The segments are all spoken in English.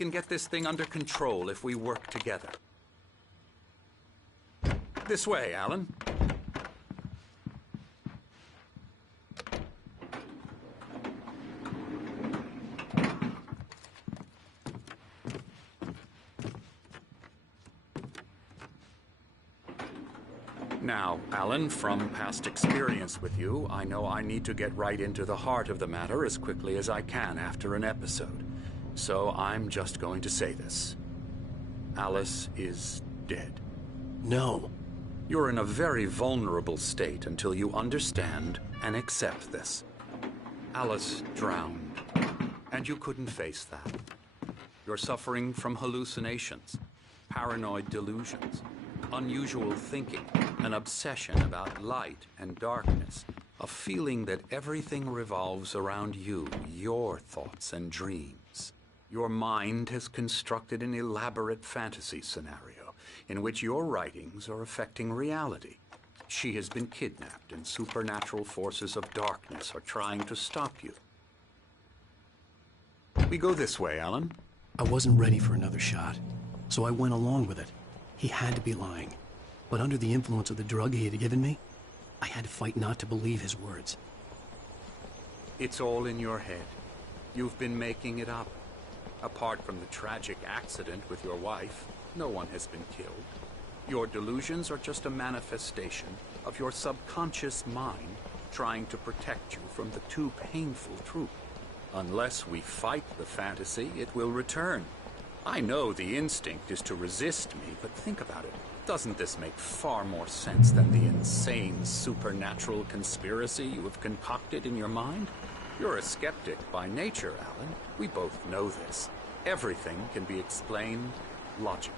We can get this thing under control if we work together. This way, Alan. Now, Alan, from past experience with you, I know I need to get right into the heart of the matter as quickly as I can after an episode. So I'm just going to say this. Alice is dead. No. You're in a very vulnerable state until you understand and accept this. Alice drowned, and you couldn't face that. You're suffering from hallucinations, paranoid delusions, unusual thinking, an obsession about light and darkness, a feeling that everything revolves around you, your thoughts and dreams. Your mind has constructed an elaborate fantasy scenario in which your writings are affecting reality. She has been kidnapped and supernatural forces of darkness are trying to stop you. We go this way, Alan. I wasn't ready for another shot, so I went along with it. He had to be lying. But under the influence of the drug he had given me, I had to fight not to believe his words. It's all in your head. You've been making it up. Apart from the tragic accident with your wife, no one has been killed. Your delusions are just a manifestation of your subconscious mind trying to protect you from the too painful truth. Unless we fight the fantasy, it will return. I know the instinct is to resist me, but think about it. Doesn't this make far more sense than the insane supernatural conspiracy you have concocted in your mind? You're a skeptic by nature, Alan. We both know this. Everything can be explained logically.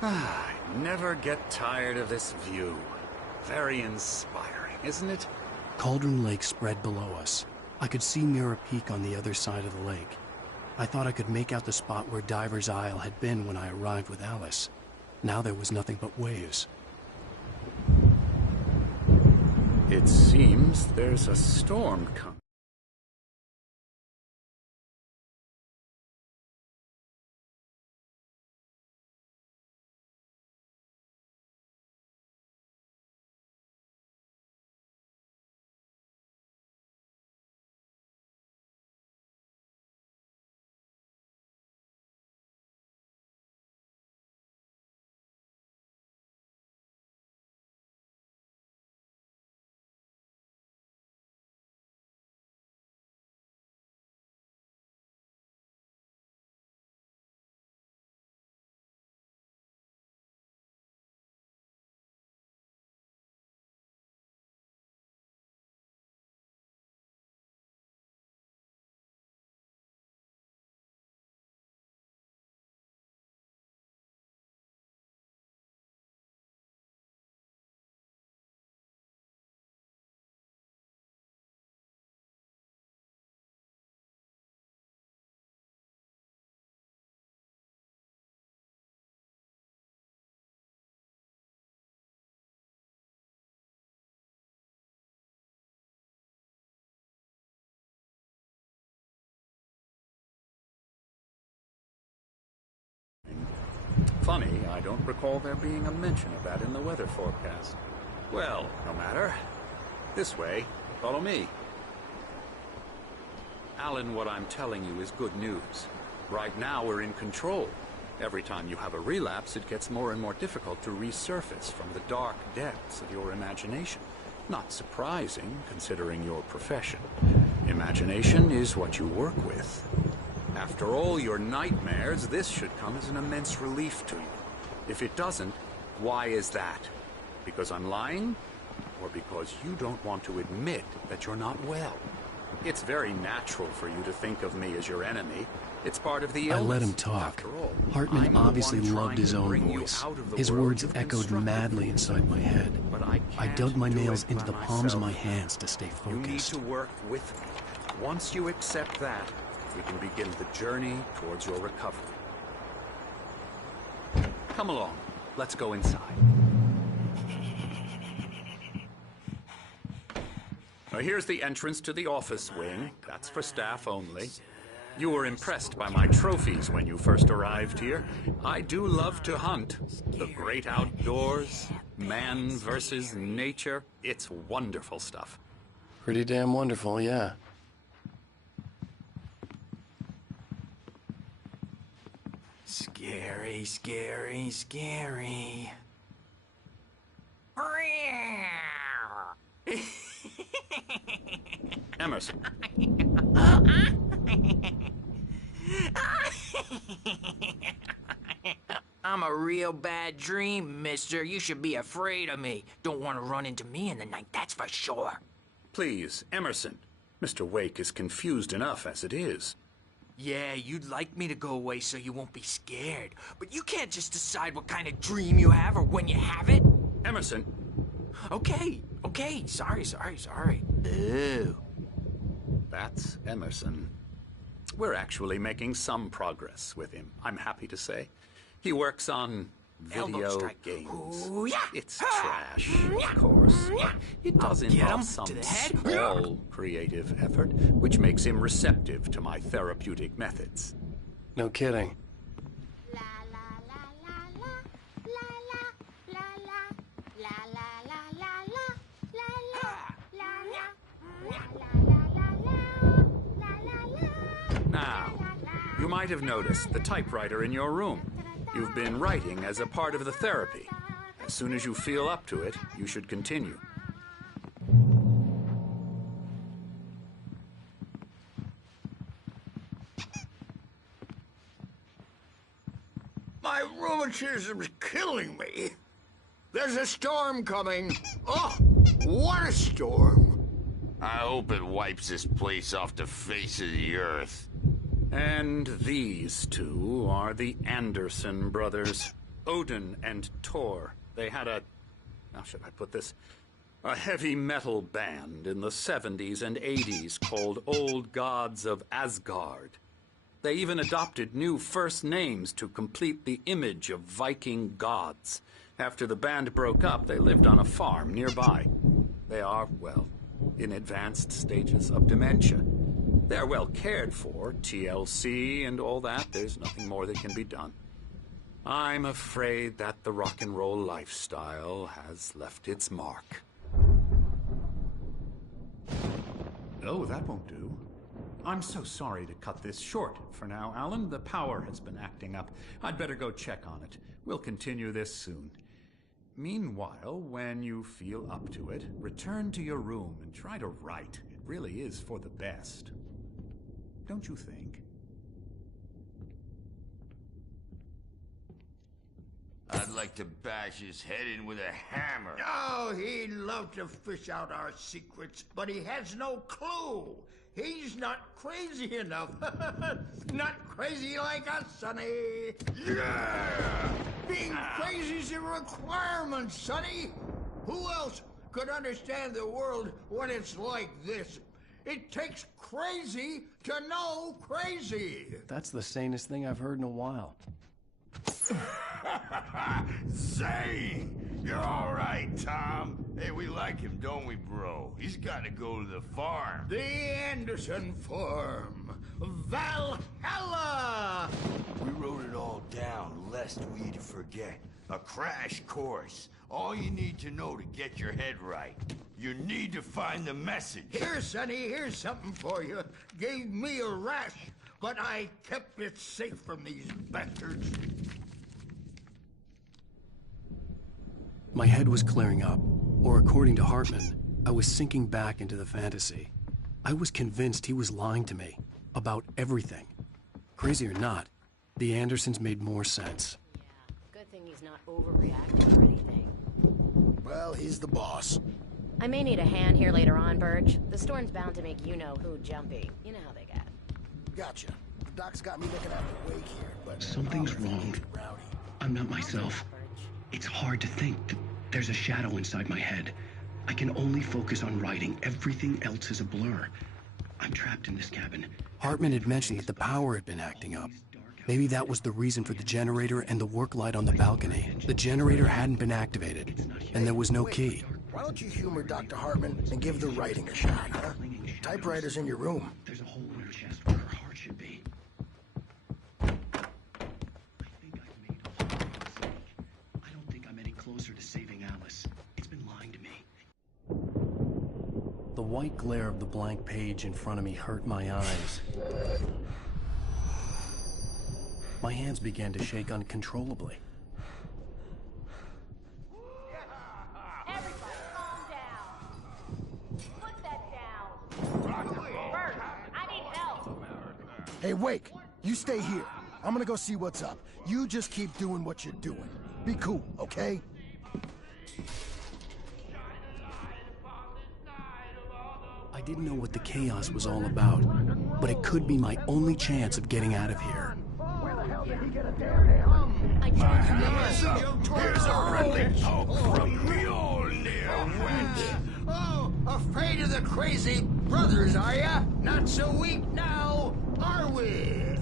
I never get tired of this view. Very inspiring, isn't it? Cauldron Lake spread below us. I could see Mirror Peak on the other side of the lake. I thought I could make out the spot where Diver's Isle had been when I arrived with Alice. Now there was nothing but waves. It seems there's a storm coming. Funny, I don't recall there being a mention of that in the weather forecast. Well, no matter. This way. Follow me. Alan, what I'm telling you is good news. Right now we're in control. Every time you have a relapse, it gets more and more difficult to resurface from the dark depths of your imagination. Not surprising, considering your profession. Imagination is what you work with. After all your nightmares, this should come as an immense relief to you. If it doesn't, why is that? Because I'm lying? Or because you don't want to admit that you're not well? It's very natural for you to think of me as your enemy. It's part of the illness. I let him talk. After all, Hartman obviously loved his own voice. His words echoed madly inside my head. I dug my nails into the palms of my hands to stay focused. You need to work with me. Once you accept that, we can begin the journey towards your recovery. Come along. Let's go inside. Now, here's the entrance to the office wing. That's for staff only. You were impressed by my trophies when you first arrived here. I do love to hunt. The great outdoors, man versus nature. It's wonderful stuff. Pretty damn wonderful, yeah. Scary, scary, scary. Emerson. I'm a real bad dream, mister. You should be afraid of me. Don't want to run into me in the night, that's for sure. Please, Emerson. Mr. Wake is confused enough as it is. Yeah, you'd like me to go away so you won't be scared. But you can't just decide what kind of dream you have or when you have it. Emerson. Okay. Sorry. Ew. That's Emerson. We're actually making some progress with him, I'm happy to say. He works on video games. Ooh, yeah. It's trash, of course. But it does Get him involve some to the head. small creative effort, which makes him receptive to my therapeutic methods. No kidding. Now, you might have noticed the typewriter in your room. You've been writing as a part of the therapy. As soon as you feel up to it, you should continue. My rheumatism's killing me. There's a storm coming. Oh, what a storm. I hope it wipes this place off the face of the earth. And these two are the Anderson brothers, Odin and Thor. They had how should I put this? A heavy metal band in the 70s and 80s called Old Gods of Asgard. They even adopted new first names to complete the image of Viking gods. After the band broke up, they lived on a farm nearby. They are, well, in advanced stages of dementia. They're well cared for, TLC and all that. There's nothing more that can be done. I'm afraid that the rock and roll lifestyle has left its mark. Oh, that won't do. I'm so sorry to cut this short for now, Alan. The power has been acting up. I'd better go check on it. We'll continue this soon. Meanwhile, when you feel up to it, return to your room and try to write. It really is for the best. Don't you think? I'd like to bash his head in with a hammer. Oh, he'd love to fish out our secrets, but he has no clue. He's not crazy enough. Not crazy like us, Sonny. Yeah! Being crazy's a requirement, Sonny. Who else could understand the world when it's like this? It takes crazy to know crazy. That's the sanest thing I've heard in a while. Zane! You're all right, Tom. Hey, we like him, don't we, bro? He's got to go to the farm. The Anderson Farm. Valhalla! We wrote it all down, lest we forget. A crash course. All you need to know to get your head right. You need to find the message. Here, Sonny, here's something for you. Gave me a rash, but I kept it safe from these bastards. My head was clearing up, or according to Hartman, I was sinking back into the fantasy. I was convinced he was lying to me about everything. Crazy or not, the Andersons made more sense. Yeah, good thing he's not overreacting or anything. Well, he's the boss. I may need a hand here later on, Birch. The storm's bound to make you-know-who jumpy. You know how they get. Gotcha. The doc's got me looking after Wake here, but... Something's wrong. Rowdy. I'm not myself. It's hard to think. There's a shadow inside my head. I can only focus on writing. Everything else is a blur. I'm trapped in this cabin, Hartman had mentioned that the power had been acting up. Maybe that was the reason for the generator and the work light on the balcony. The generator hadn't been activated, and there was no key. Why don't you humor Dr. Hartman and give the writing a shot, huh? Typewriter's in your room. There's a hole in her chest where her heart should be. I think I've made a horrible mistake. I don't think I'm any closer to saving Alice. It's been lying to me. The white glare of the blank page in front of me hurt my eyes. My hands began to shake uncontrollably. Everybody, calm down. Put that down. Bert, I need help. Hey, Wake, you stay here. I'm gonna go see what's up. You just keep doing what you're doing. Be cool, okay? I didn't know what the chaos was all about, but it could be my only chance of getting out of here. Where the hell did he get a damn hammer? I can't Here's a relic from Mjolnir, wench. Oh, afraid of the crazy brothers, are ya? Not so weak now, are we?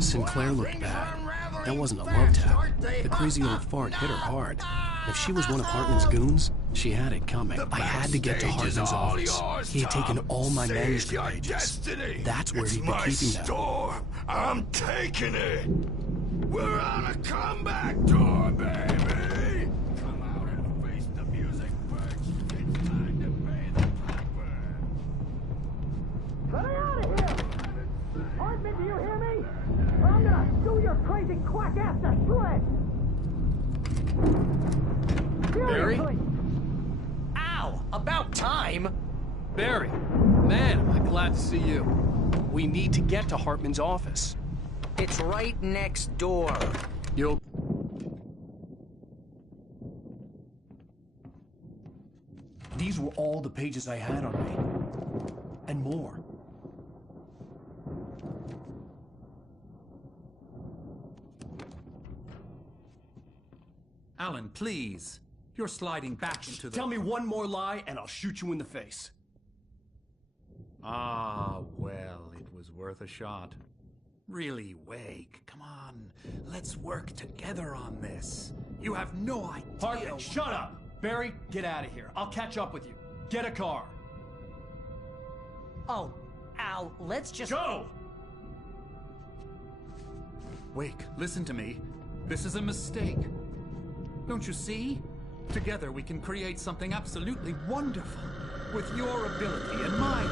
Sinclair looked bad. That wasn't a love tap. The crazy old fart hit her hard. If she was one of Hartman's goons, she had it coming. I had to get to Hartman's office. He had taken all my manuscript pages. That's where he'd be keeping them. Store. I'm taking it. We're on a comeback tour, baby. Come out and face the music first. It's time to pay the piper. Let me out of here! Hartman, do you hear me? Or I'm gonna sue your crazy quack ass to shreds! Barry? Seriously! Ow! About time! Barry, man, am I glad to see you. We need to get to Hartman's office. It's right next door. You'll... These were all the pages I had on me. And more. Alan, please. You're sliding back into the... Tell me one more lie and I'll shoot you in the face. Ah, well, it was worth a shot. Really, Wake, come on. Let's work together on this. You have no idea... Hartman, shut up! Barry, get out of here. I'll catch up with you. Get a car. Oh, Al, let's just... Go! Wake, listen to me. This is a mistake. Don't you see? Together we can create something absolutely wonderful. With your ability and mine.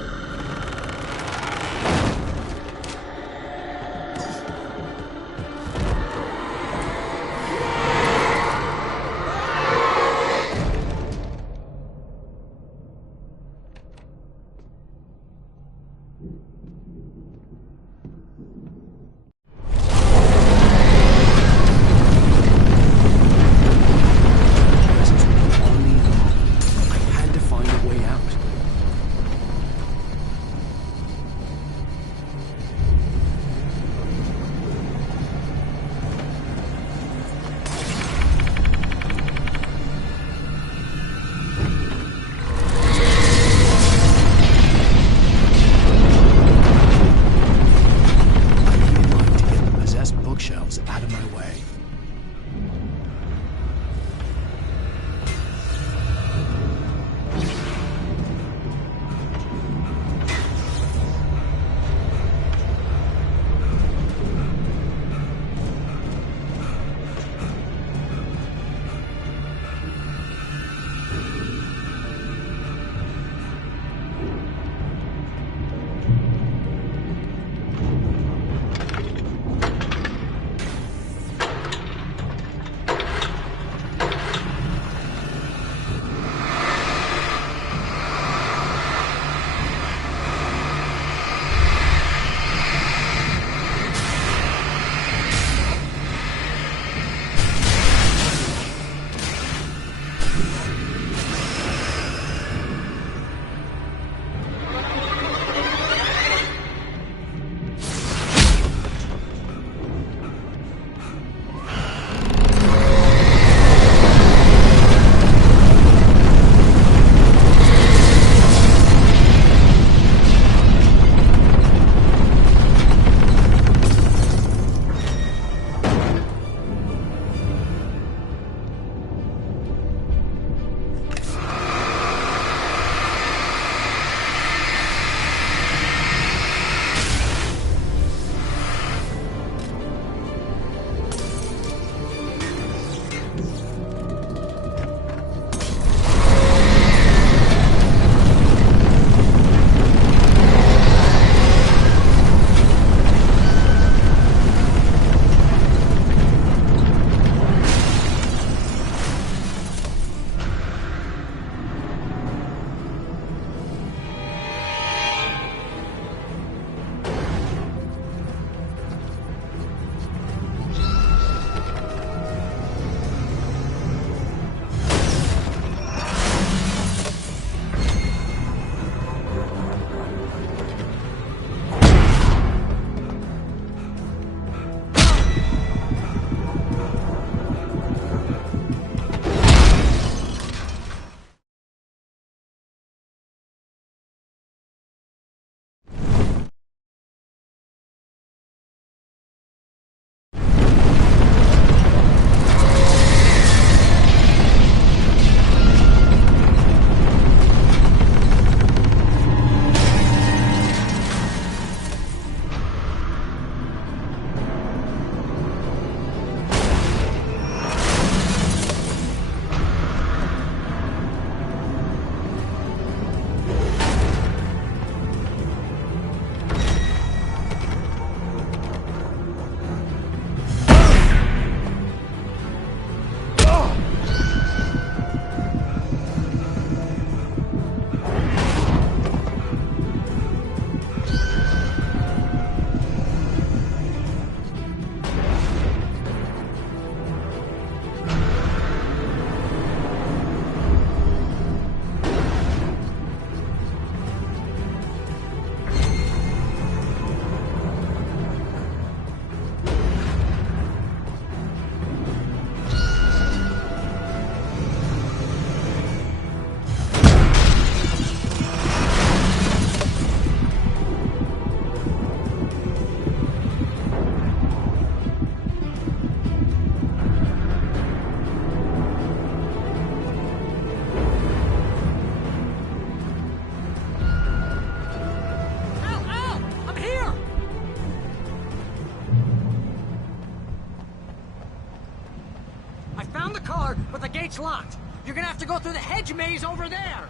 gate's locked. You're gonna have to go through the hedge maze over there.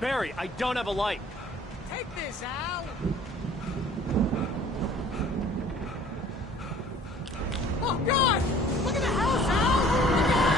Barry, I don't have a light. Take this, Al. Oh, God! Look at the house, Al! Look out!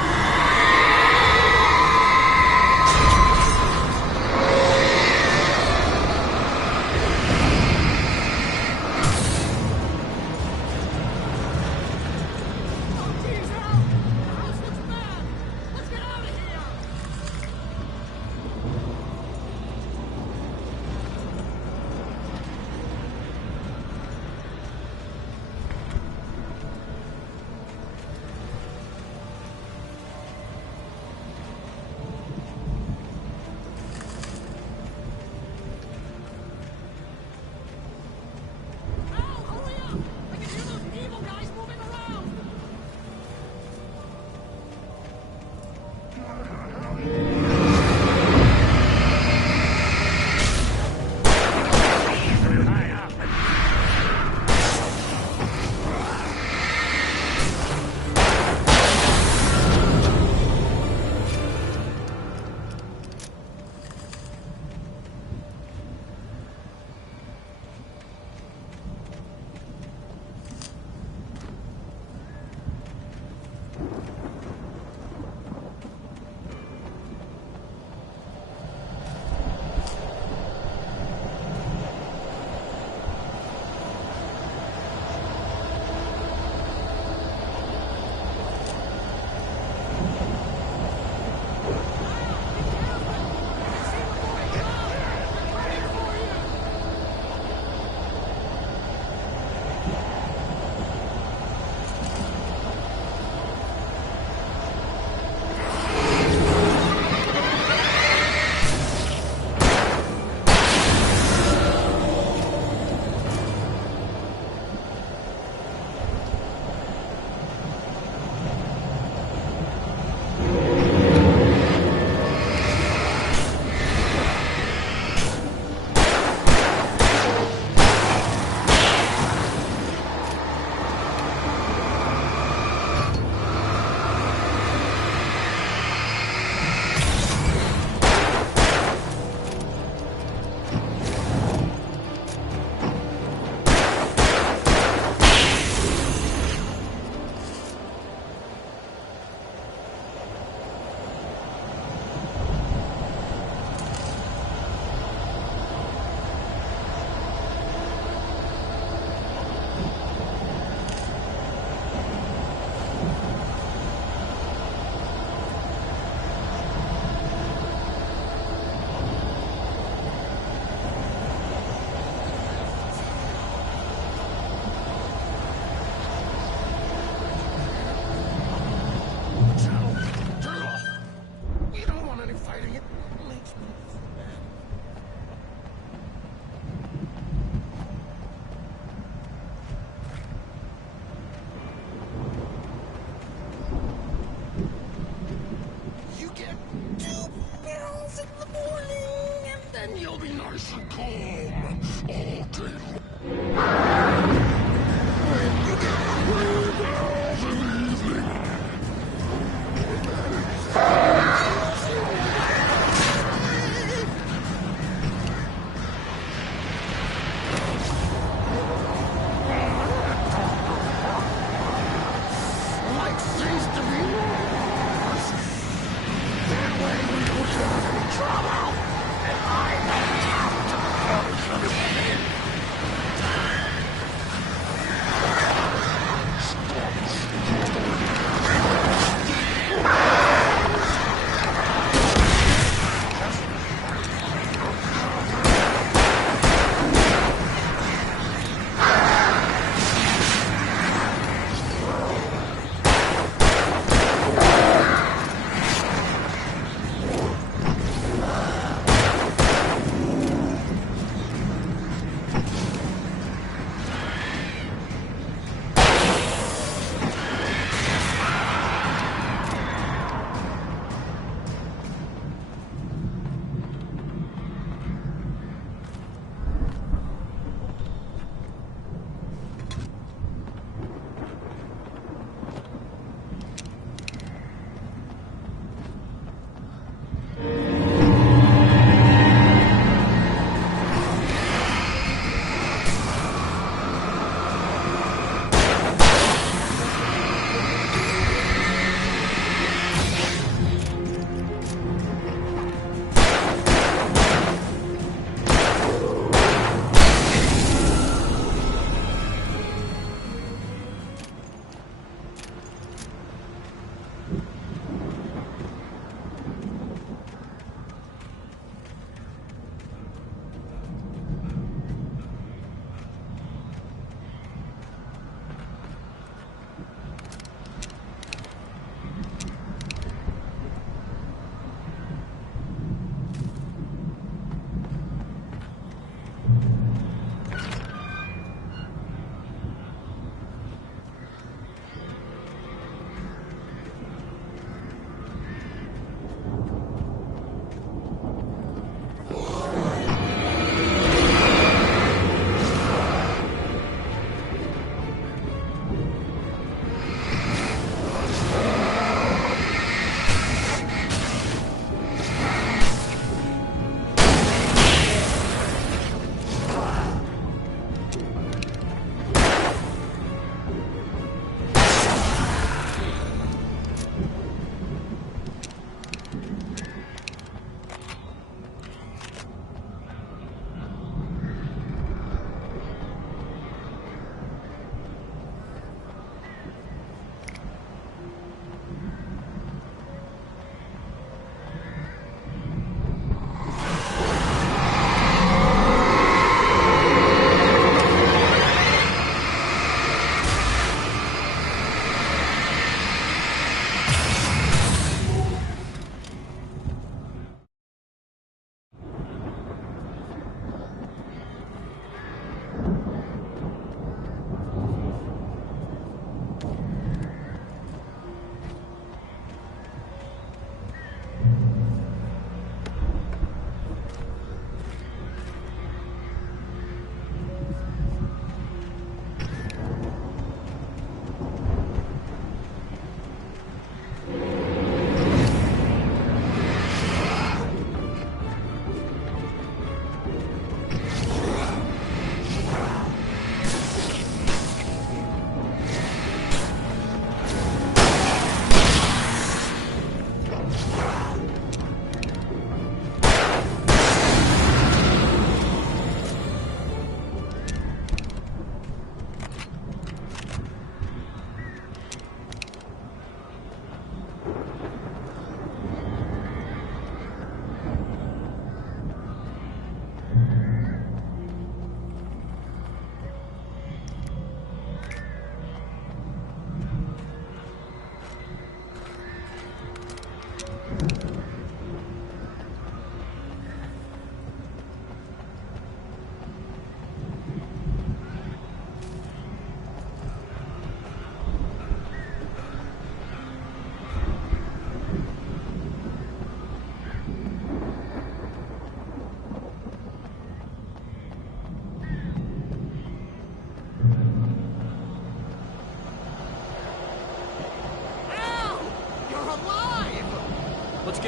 nice and calm all day Life seems to be lost. That way we don't have any trouble. And I don't have to punish them.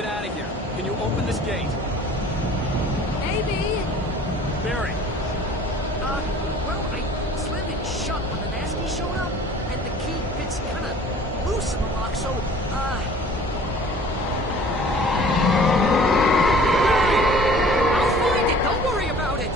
get out of here. Can you open this gate? Maybe. Barry! Well, I slammed it shut when the Nasty showed up, and the key fits kind of loose in the lock, so, I'll find it, don't worry about it!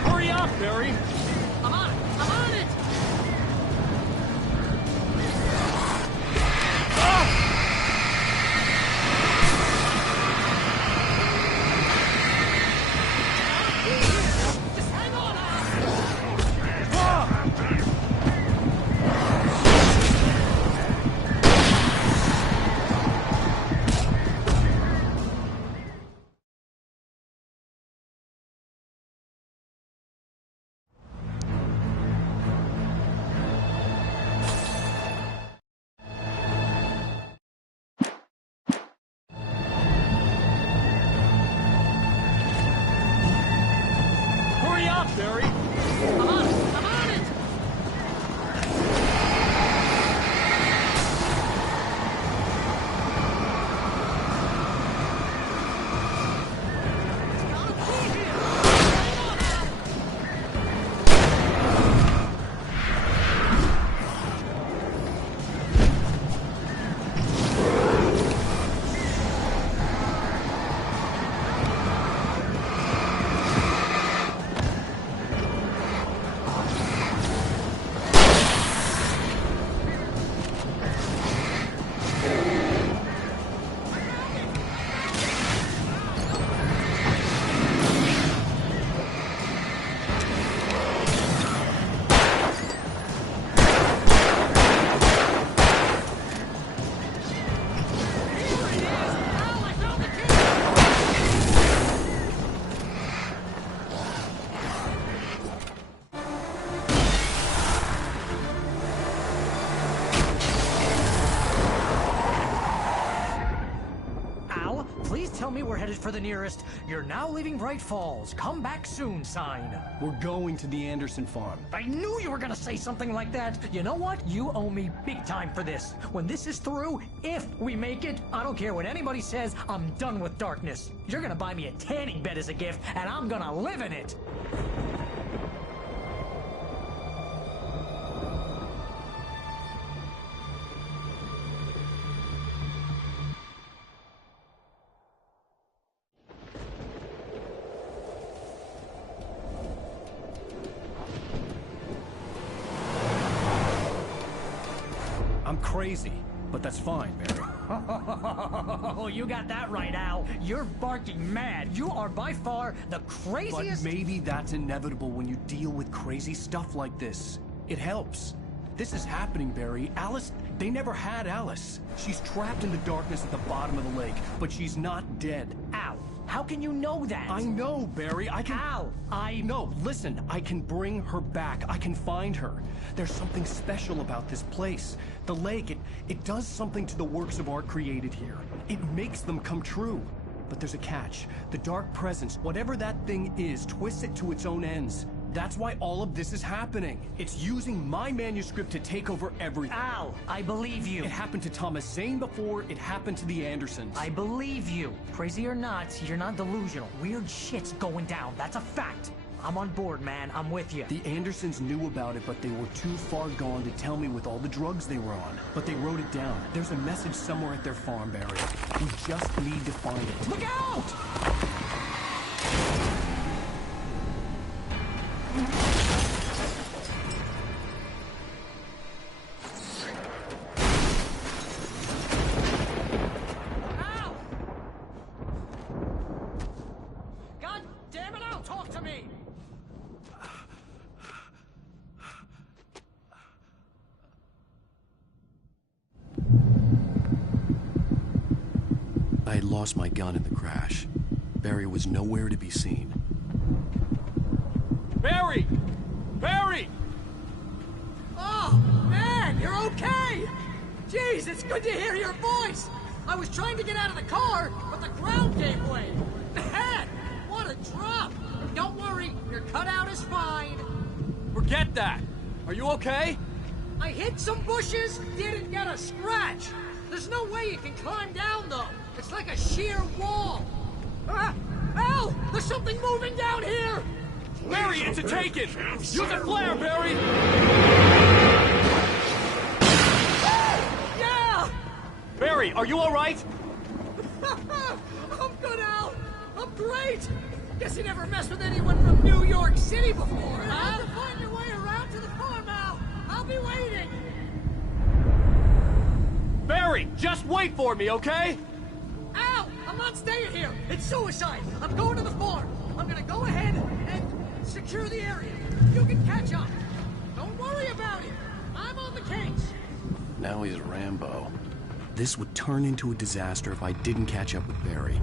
Hurry up, Barry! I'm on it! Just hang on, Hurry up, Barry! I'm on it! Please tell me we're headed for the nearest "You're now leaving Bright Falls. Come back soon" sign. We're going to the Anderson farm. I knew you were gonna say something like that. You know what? You owe me big time for this. When this is through, if we make it, I don't care what anybody says, I'm done with darkness. You're gonna buy me a tanning bed as a gift, and I'm gonna live in it. I'm crazy, but that's fine, Barry. Oh, you got that right, Al. You're barking mad. You are by far the craziest... But maybe that's inevitable when you deal with crazy stuff like this. It helps. This is happening, Barry. Alice, they never had Alice. She's trapped in the darkness at the bottom of the lake, but she's not dead. Al, how can you know that? I know, Barry. I can... Al, No, listen. I can bring her back. I can find her. There's something special about this place. The lake, it does something to the works of art created here. It makes them come true. But there's a catch. The dark presence, whatever that thing is, twists it to its own ends. That's why all of this is happening. It's using my manuscript to take over everything. Al, I believe you. It happened to Thomas Zane before, it happened to the Andersons. I believe you. Crazy or not, you're not delusional. Weird shit's going down. That's a fact. I'm on board, man. I'm with you. The Andersons knew about it, but they were too far gone to tell me with all the drugs they were on. But they wrote it down. There's a message somewhere at their farm, Barry. We just need to find it. Look out! Ow! God damn it, Al, talk to me! I had lost my gun in the crash. Barry was nowhere to be seen. Barry! Barry! Oh, man, you're okay! Jeez, it's good to hear your voice! I was trying to get out of the car, but the ground gave way. Man, what a drop! Don't worry, your cutout is fine. Forget that! Are you okay? I hit some bushes, didn't get a scratch. There's no way you can climb down, though. It's like a sheer wall. Al! There's something moving down here! Barry, it's a taken! Use a flare, Barry! Yeah! Barry, are you alright? I'm good, Al. I'm great. Guess you never messed with anyone from New York City before, huh? Find your way around to the farm, Al. I'll be waiting. Barry, just wait for me, okay? Al, I'm not staying here. It's suicide. I'm going to the farm. I'm gonna go ahead and secure the area. You can catch up. Don't worry about it. I'm on the case. Now he's Rambo. This would turn into a disaster if I didn't catch up with Barry.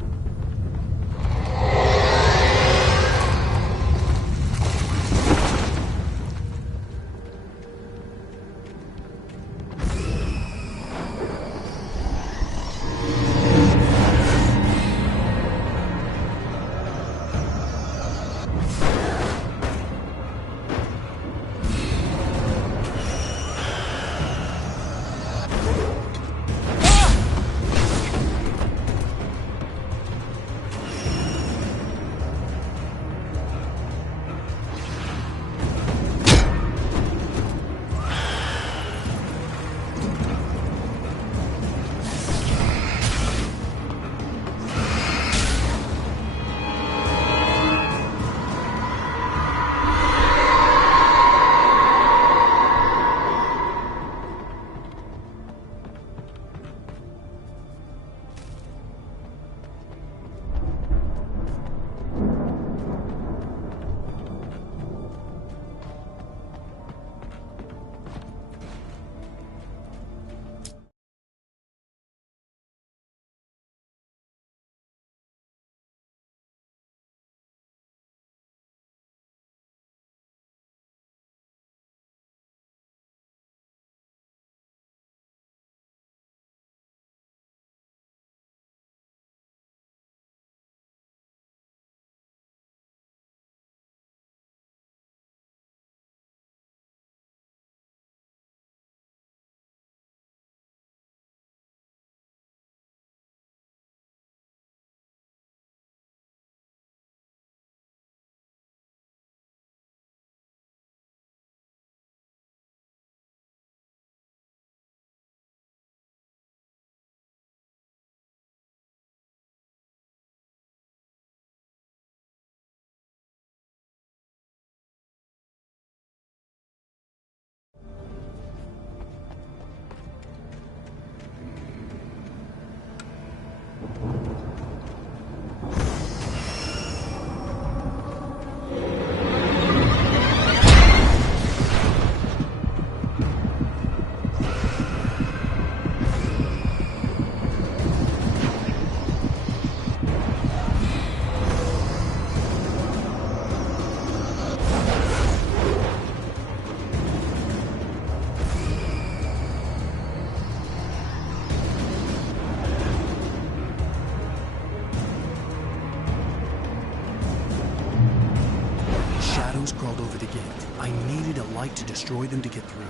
to destroy them to get through.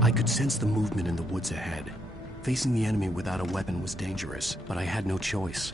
I could sense the movement in the woods ahead. Facing the enemy without a weapon was dangerous, but I had no choice.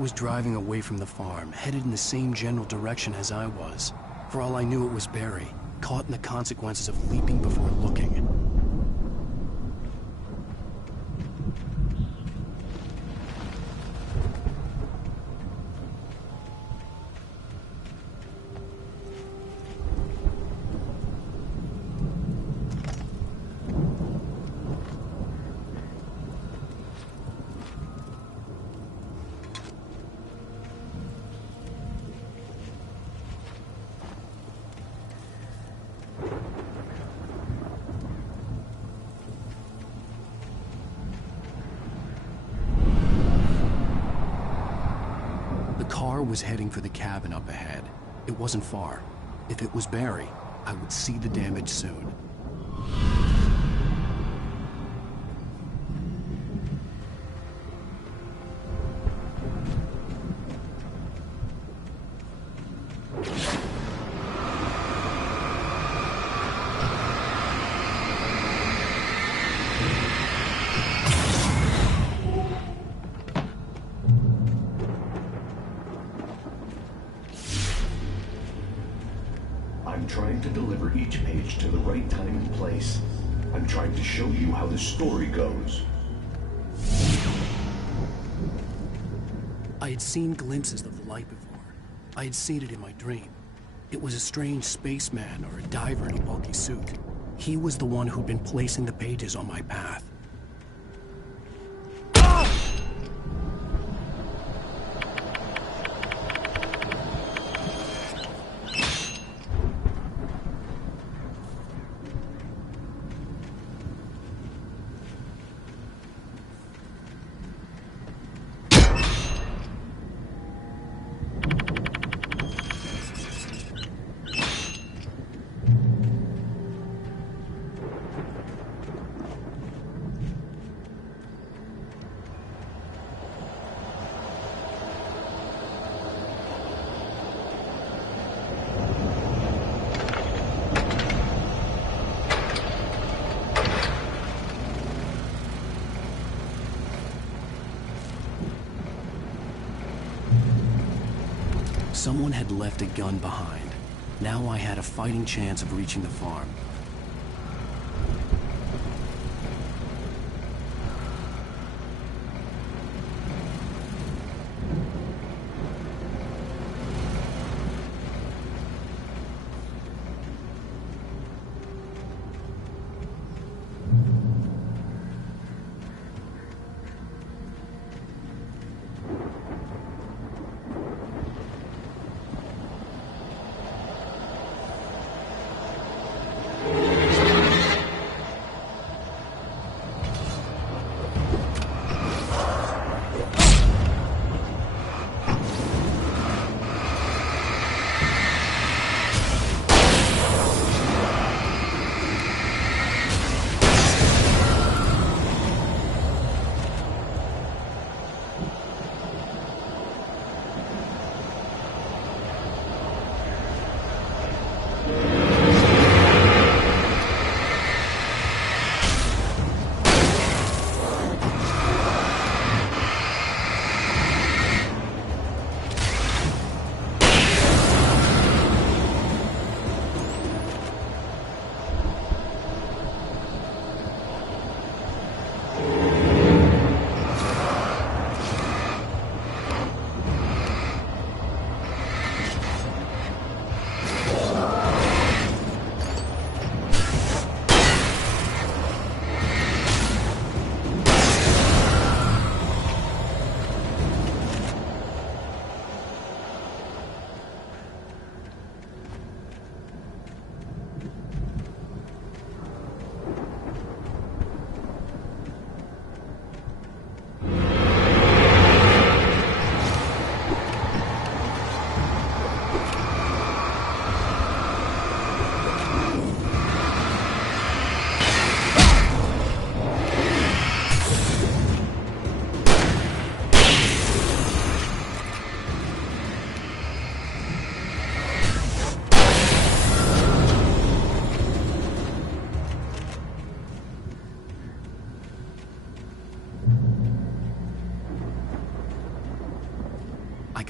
Was driving away from the farm, headed in the same general direction as I was. For all I knew, it was Barry, caught in the consequences of leaping before looking. Was heading for the cabin up ahead. It wasn't far. If it was Barry, I would see the damage soon. I'm trying to deliver each page to the right time and place. I'm trying to show you how the story goes. I had seen glimpses of the light before. I had seen it in my dream. It was a strange spaceman or a diver in a bulky suit. He was the one who'd been placing the pages on my path. Someone had left a gun behind. Now I had a fighting chance of reaching the farm.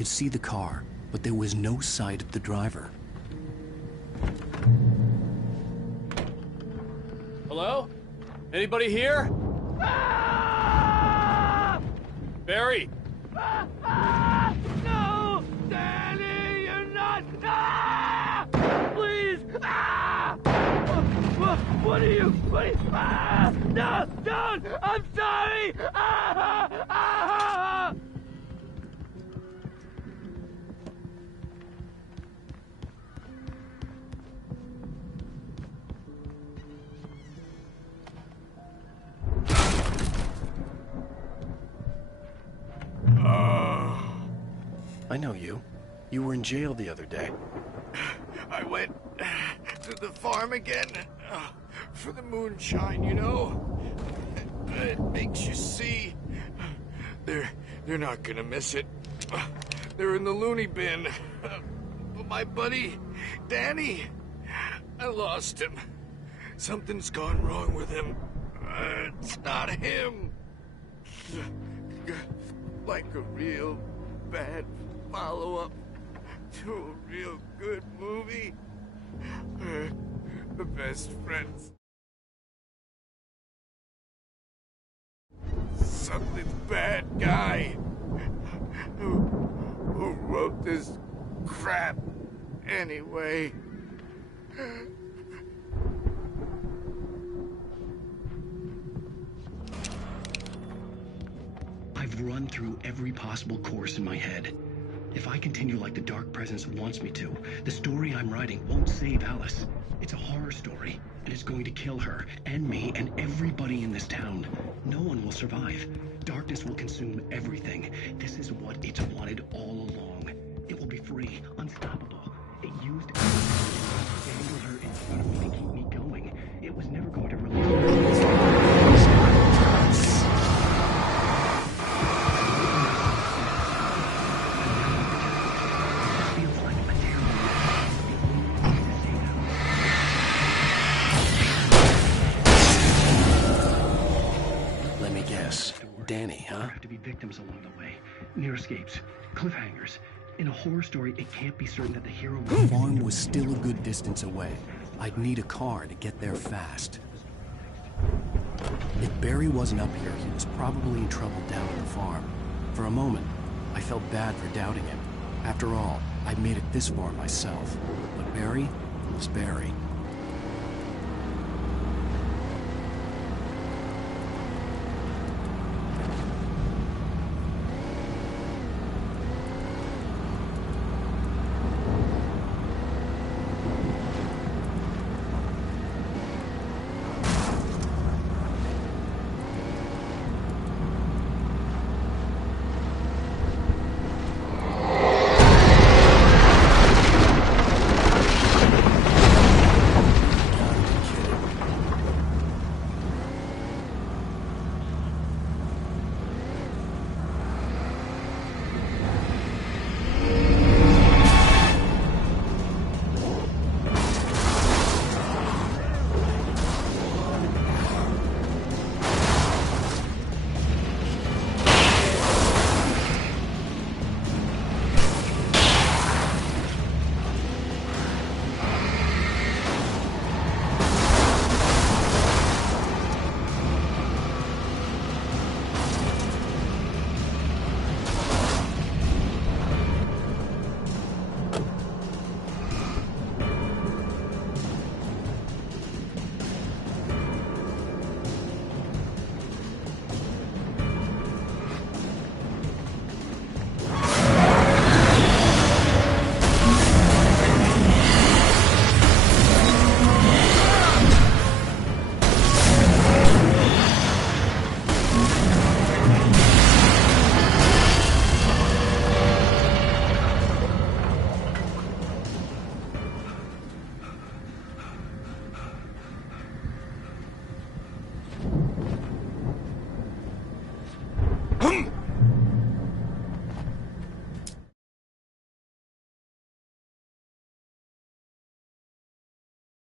could see the car, but there was no sight of the driver. Hello? Anybody here? Barry! No! Danny, you're not... Please! What are you... No! Don't! I'm sorry! I know you. You were in jail the other day. I went to the farm again for the moonshine, you know? It makes you see. They're not gonna miss it. They're in the loony bin. But my buddy, Danny, I lost him. Something's gone wrong with him. It's not him. Like a real bad follow-up to a real good movie. The best friends. Something bad guy who wrote this crap anyway. I've run through every possible course in my head. If I continue like the Dark Presence wants me to, the story I'm writing won't save Alice. It's a horror story, and it's going to kill her, and me, and everybody in this town. No one will survive. Darkness will consume everything. This is what it's wanted all along. It will be free, unstoppable. It used dangled her in front of me to keep me going. It was never going to release her. Danny, huh? There have to be victims along the way. Near escapes, cliffhangers. In a horror story, it can't be certain that the hero... The farm was still a good distance away. I'd need a car to get there fast. If Barry wasn't up here, he was probably in trouble down at the farm. For a moment, I felt bad for doubting him. After all, I'd made it this far myself. But Barry was Barry.